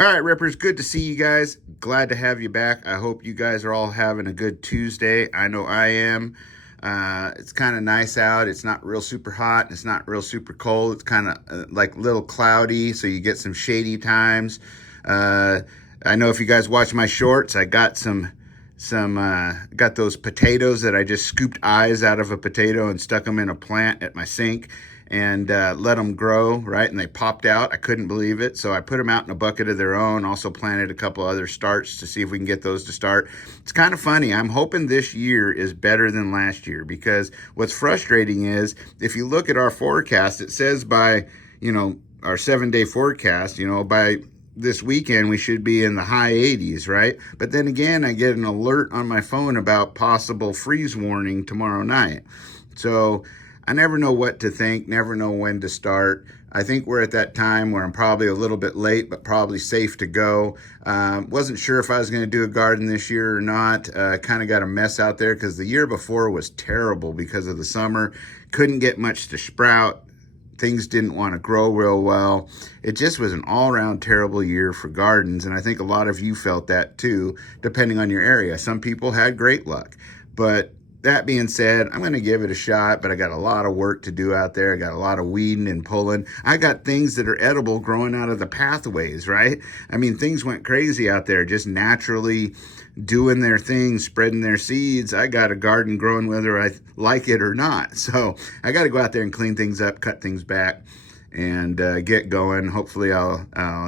All right, Rippers, good to see you guys. Glad to have you back. I hope you guys are all having a good Tuesday. I know I am. It's kind of nice out. It's not real super hot. It's not real super cold. It's kind of like a little cloudy, so you get some shady times. I know if you guys watch my shorts, I got got those potatoes that I just scooped eyes out of a potato and stuck them in a plant at my sink and let them grow, right? And they popped out. I couldn't believe it. So I put them out in a bucket of their own. Also planted a couple other starts to see if we can get those to start. It's kind of funny. I'm hoping this year is better than last year, because what's frustrating is if you look at our forecast, it says by, our 7-day forecast, by this weekend we should be in the high 80s, right? But then again, I get an alert on my phone about possible freeze warning tomorrow night. So I never know what to think, never know when to start. I think we're at that time where I'm probably a little bit late, but probably safe to go. Wasn't sure if I was going to do a garden this year or not. Kind of got a mess out there because the year before was terrible because of the summer. Couldn't get much to sprout. Things didn't want to grow real well. It just was an all-around terrible year for gardens, and I think a lot of you felt that too, depending on your area. Some people had great luck, but that being said, I'm going to give it a shot, but I got a lot of work to do out there. I got a lot of weeding and pulling. I got things that are edible growing out of the pathways, right? I mean, things went crazy out there, just naturally doing their thing, spreading their seeds. I got a garden growing whether I like it or not. So I got to go out there and clean things up, cut things back, and get going. Hopefully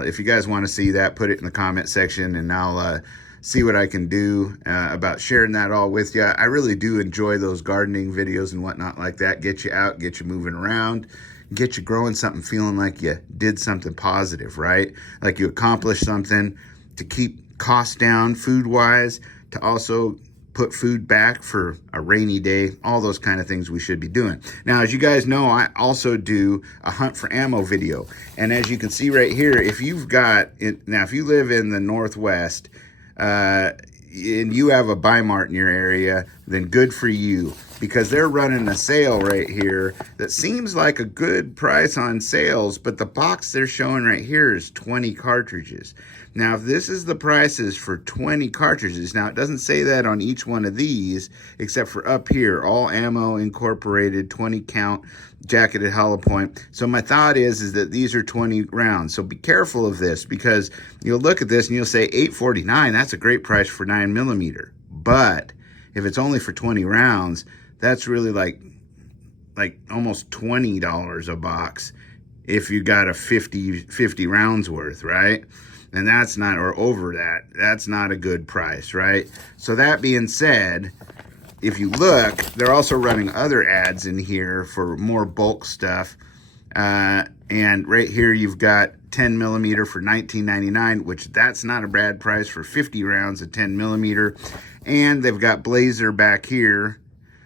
if you guys want to see that, put it in the comment section, and I'll see what I can do about sharing that all with you. I really do enjoy those gardening videos and whatnot like that. Get you out, get you moving around, get you growing something, feeling like you did something positive, right? Like you accomplished something to keep costs down food-wise, to also put food back for a rainy day, all those kind of things we should be doing. Now, as you guys know, I also do a hunt for ammo video. And as you can see right here, if you live in the Northwest, and you have a Buy Mart in your area, then good for you, because they're running a sale right here that seems like a good price on sales, but the box they're showing right here is 20 cartridges. Now, if this is the prices for 20 cartridges, now it doesn't say that on each one of these, except for up here, all ammo incorporated, 20 count, jacketed hollow point. So my thought is that these are 20 rounds. So be careful of this, because you'll look at this and you'll say $8.49, that's a great price for 9mm. But if it's only for 20 rounds, that's really like almost $20 a box if you got a 50 rounds worth, right? And that's not, or over that, that's not a good price, right? So that being said, if you look, they're also running other ads in here for more bulk stuff. And right here, you've got 10mm for $19.99, which that's not a bad price for 50 rounds of 10mm. And they've got Blazer back here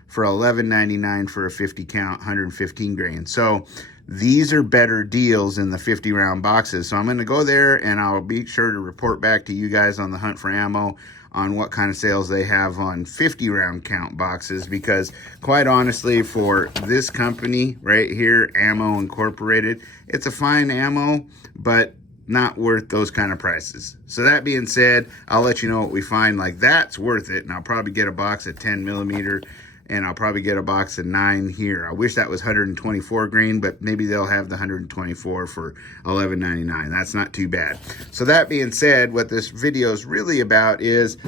for $11.99 for a 50 count, 115 grain. So these are better deals in the 50 round boxes. So I'm going to go there and I'll be sure to report back to you guys on the hunt for ammo on what kind of sales they have on 50 round count boxes, because quite honestly, for this company right here, Ammo Incorporated, it's a fine ammo, but not worth those kind of prices. So that being said, I'll let you know what we find. Like, that's worth it, and I'll probably get a box of 10mm, and I'll probably get a box of 9 here. I wish that was 124 grain, but maybe they'll have the 124 for $11.99. That's not too bad. So that being said, what this video is really about is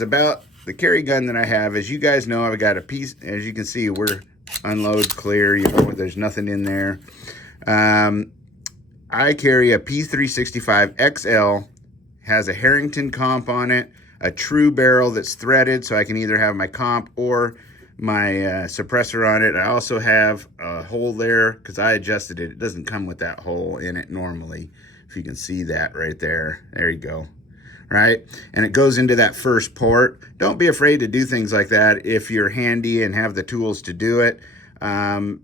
about the carry gun that I have. As you guys know, I've got a piece, as you can see, we're unload clear, there's nothing in there. I carry a P365 XL, has a Harrington comp on it, a true barrel that's threaded, so I can either have my comp or my suppressor on it. I also have a hole there because I adjusted it. It doesn't come with that hole in it normally. If you can see that right there. There you go. Right? And it goes into that first port. Don't be afraid to do things like that if you're handy and have the tools to do it,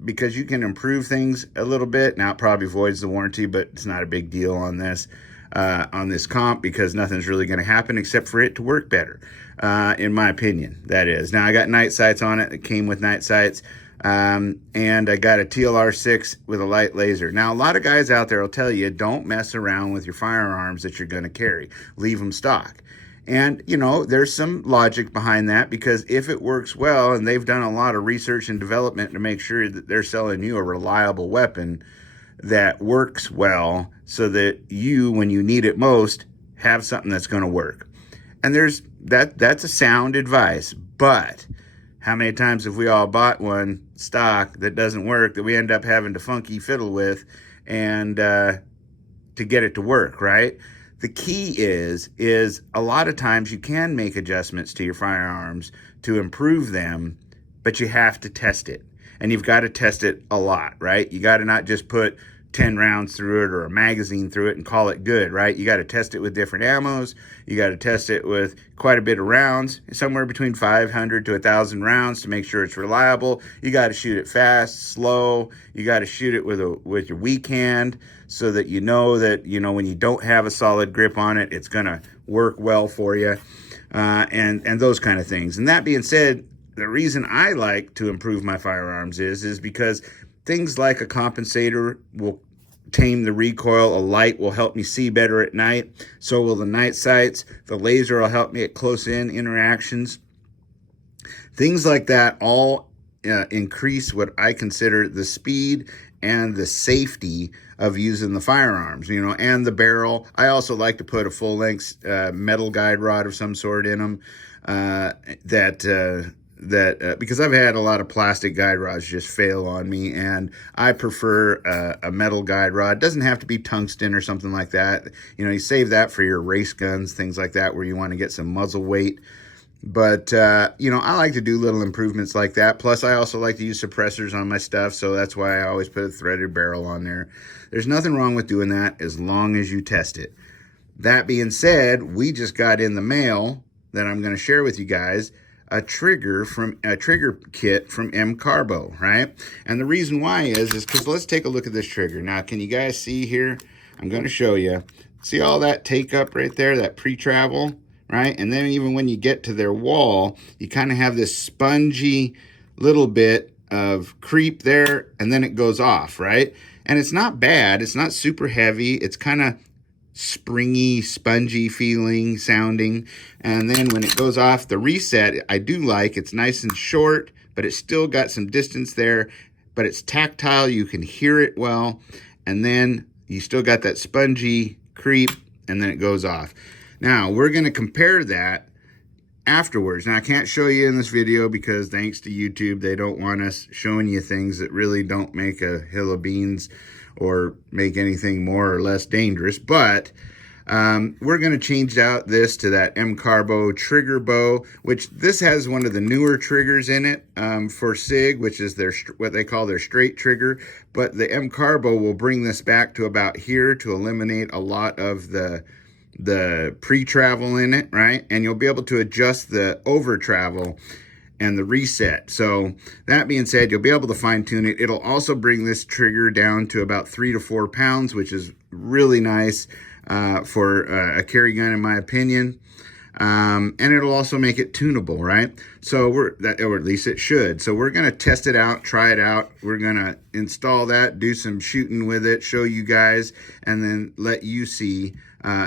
because you can improve things a little bit. Now, it probably voids the warranty, but it's not a big deal on this comp, because nothing's really going to happen except for it to work better, in my opinion, that is. Now, I got night sights on it. It came with night sights. And I got a TLR6 with a light laser. Now, a lot of guys out there will tell you, don't mess around with your firearms that you're going to carry. Leave them stock. And, you know, there's some logic behind that, because if it works well, and they've done a lot of research and development to make sure that they're selling you a reliable weapon that works well, so that you, when you need it most, have something that's going to work. And that's a sound advice. But how many times have we all bought one stock that doesn't work, that we end up having to funky fiddle with and to get it to work, right? The key is a lot of times you can make adjustments to your firearms to improve them, but you have to test it. And you've got to test it a lot, right? You got to not just put 10 rounds through it or a magazine through it and call it good, right? You got to test it with different ammos. You got to test it with quite a bit of rounds, somewhere between 500 to 1,000 rounds, to make sure it's reliable. You got to shoot it fast, slow. You got to shoot it with your weak hand, so that you know when you don't have a solid grip on it, it's going to work well for you, and those kind of things. And that being said, the reason I like to improve my firearms is because things like a compensator will tame the recoil. A light will help me see better at night. So will the night sights. The laser will help me at close-in interactions. Things like that all increase what I consider the speed and the safety of using the firearms, you know, and the barrel. I also like to put a full-length metal guide rod of some sort in them, because I've had a lot of plastic guide rods just fail on me, and I prefer a metal guide rod. It doesn't have to be tungsten or something like that. You know, you save that for your race guns, things like that, where you want to get some muzzle weight. But, you know, I like to do little improvements like that. Plus, I also like to use suppressors on my stuff, so that's why I always put a threaded barrel on there. There's nothing wrong with doing that as long as you test it. That being said, we just got in the mail that I'm going to share with you guys a trigger kit from MCARBO, right? And the reason why is because let's take a look at this trigger. Now, can you guys see here? I'm going to show you. See all that take up right there, that pre-travel, right? And then even when you get to their wall, you kind of have this spongy little bit of creep there, and then it goes off, right? And it's not bad. It's not super heavy. It's kind of springy, spongy feeling, sounding. And then when it goes off, the reset, I do like. It's nice and short, but it's still got some distance there, but it's tactile. You can hear it well. And then you still got that spongy creep, and then it goes off. Now, we're going to compare that afterwards. Now, I can't show you in this video because thanks to YouTube, they don't want us showing you things that really don't make a hill of beans or make anything more or less dangerous. But we're going to change out this to that MCARBO trigger bow, which this has one of the newer triggers in it for SIG, which is what they call their straight trigger. But the MCARBO will bring this back to about here to eliminate a lot of the pre-travel in it, right? And you'll be able to adjust the over travel and the reset. So that being said, you'll be able to fine tune it. It'll also bring this trigger down to about 3 to 4 pounds, which is really nice for a carry gun, in my opinion. And it'll also make it tunable, right? So or at least it should. So we're gonna test it out, try it out. We're gonna install that, do some shooting with it, show you guys, and then let you see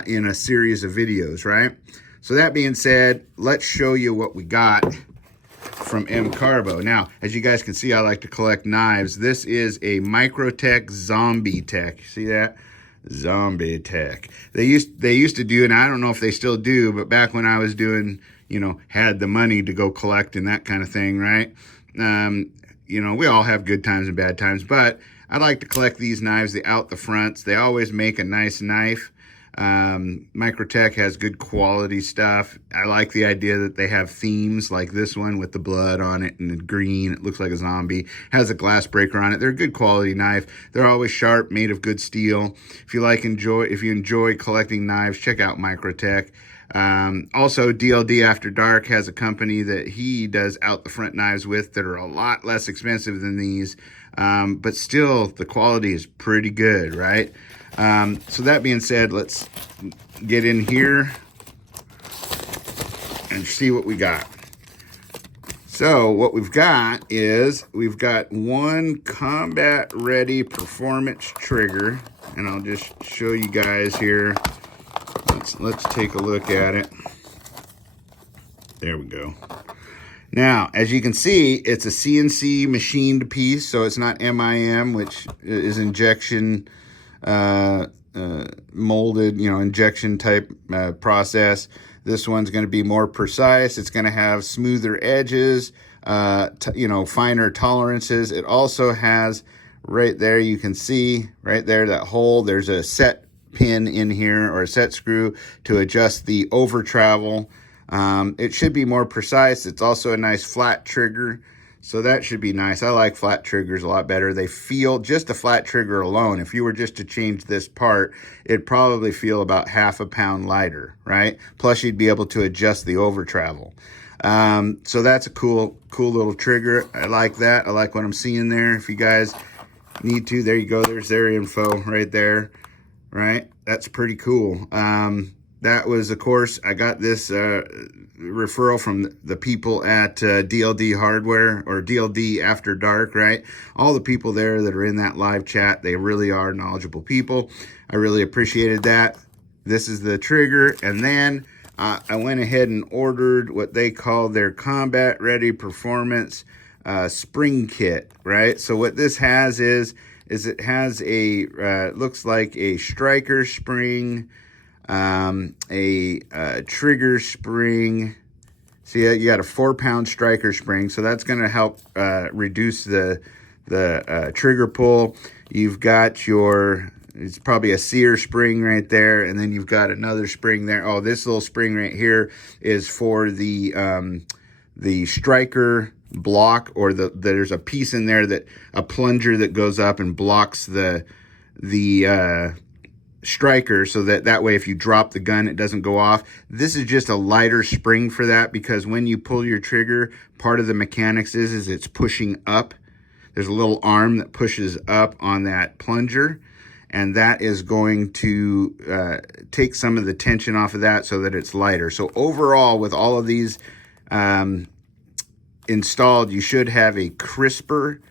in a series of videos, right? So that being said, let's show you what we got from MCARBO. Now, as you guys can see, I like to collect knives. This is a Microtech Zombie Tech. See that? Zombie Tech. They used to do, and I don't know if they still do, but back when I was doing, you know, had the money to go collect and that kind of thing, right? You know, we all have good times and bad times, but I like to collect these knives, the out the fronts. They always make a nice knife. Microtech has good quality stuff. I like the idea that they have themes like this one with the blood on it and the green. It looks like a zombie. Has a glass breaker on it. They're a good quality knife. They're always sharp, made of good steel. If you enjoy collecting knives, check out Microtech. Also, DLD After Dark has a company that he does out the front knives with that are a lot less expensive than these, but still the quality is pretty good, right? So that being said, let's get in here and see what we got. So what we've got is we've got one combat ready performance trigger, and I'll just show you guys here. Let's take a look at it. There we go. Now, as you can see, it's a CNC machined piece, so it's not MIM, which is injection molded, injection type process. This one's going to be more precise. It's going to have smoother edges, finer tolerances. It also has right there, you can see right there, that hole, there's a set pin in here or a set screw to adjust the over travel. It should be more precise. It's also a nice flat trigger, so that should be nice. I like flat triggers a lot better. They feel, just a flat trigger alone, if you were just to change this part, it'd probably feel about half a pound lighter, right? Plus you'd be able to adjust the over travel. So that's a cool little trigger. I like that. I like what I'm seeing there. If you guys need to, there you go. There's their info right there, right? That's pretty cool. That was, of course, I got this referral from the people at DLD Hardware, or DLD After Dark, right? All the people there that are in that live chat, they really are knowledgeable people. I really appreciated that. This is the trigger, and then I went ahead and ordered what they call their Combat Ready Performance spring kit, right? So what this has is it has a, looks like a striker spring, a trigger spring. See, you got a 4-pound striker spring, so that's going to help reduce the trigger pull. You've got your, it's probably a sear spring right there, and then you've got another spring there. Oh, this little spring right here is for the striker block, or there's a piece in there, that a plunger that goes up and blocks the striker, so that way if you drop the gun, it doesn't go off. This is just a lighter spring for that, because when you pull your trigger, part of the mechanics is it's pushing up. There's a little arm that pushes up on that plunger, and that is going to take some of the tension off of that so that it's lighter. So overall, with all of these installed, you should have a crisper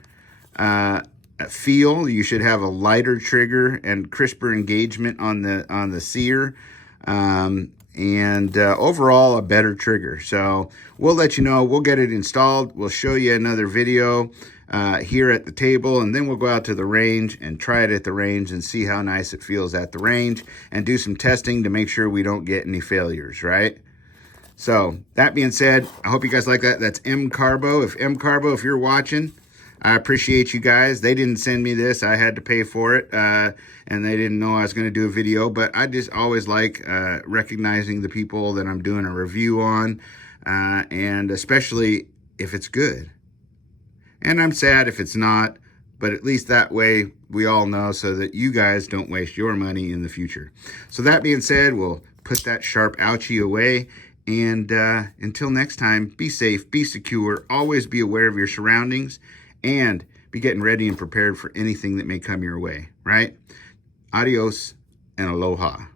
feel. You should have a lighter trigger and crisper engagement on the sear, and overall a better trigger. So we'll let you know. We'll get it installed. We'll show you another video here at the table, and then we'll go out to the range and try it at the range and see how nice it feels at the range, and do some testing to make sure we don't get any failures, right? So that being said, I hope you guys like that. That's MCARBO. If you're watching, I appreciate you guys. They didn't send me this. I had to pay for it, and they didn't know I was going to do a video. But I just always like recognizing the people that I'm doing a review on, and especially if it's good. And I'm sad if it's not, but at least that way we all know, so that you guys don't waste your money in the future. So that being said, we'll put that sharp ouchie away. And until next time, be safe, be secure, always be aware of your surroundings, and be getting ready and prepared for anything that may come your way, right? Adios and aloha.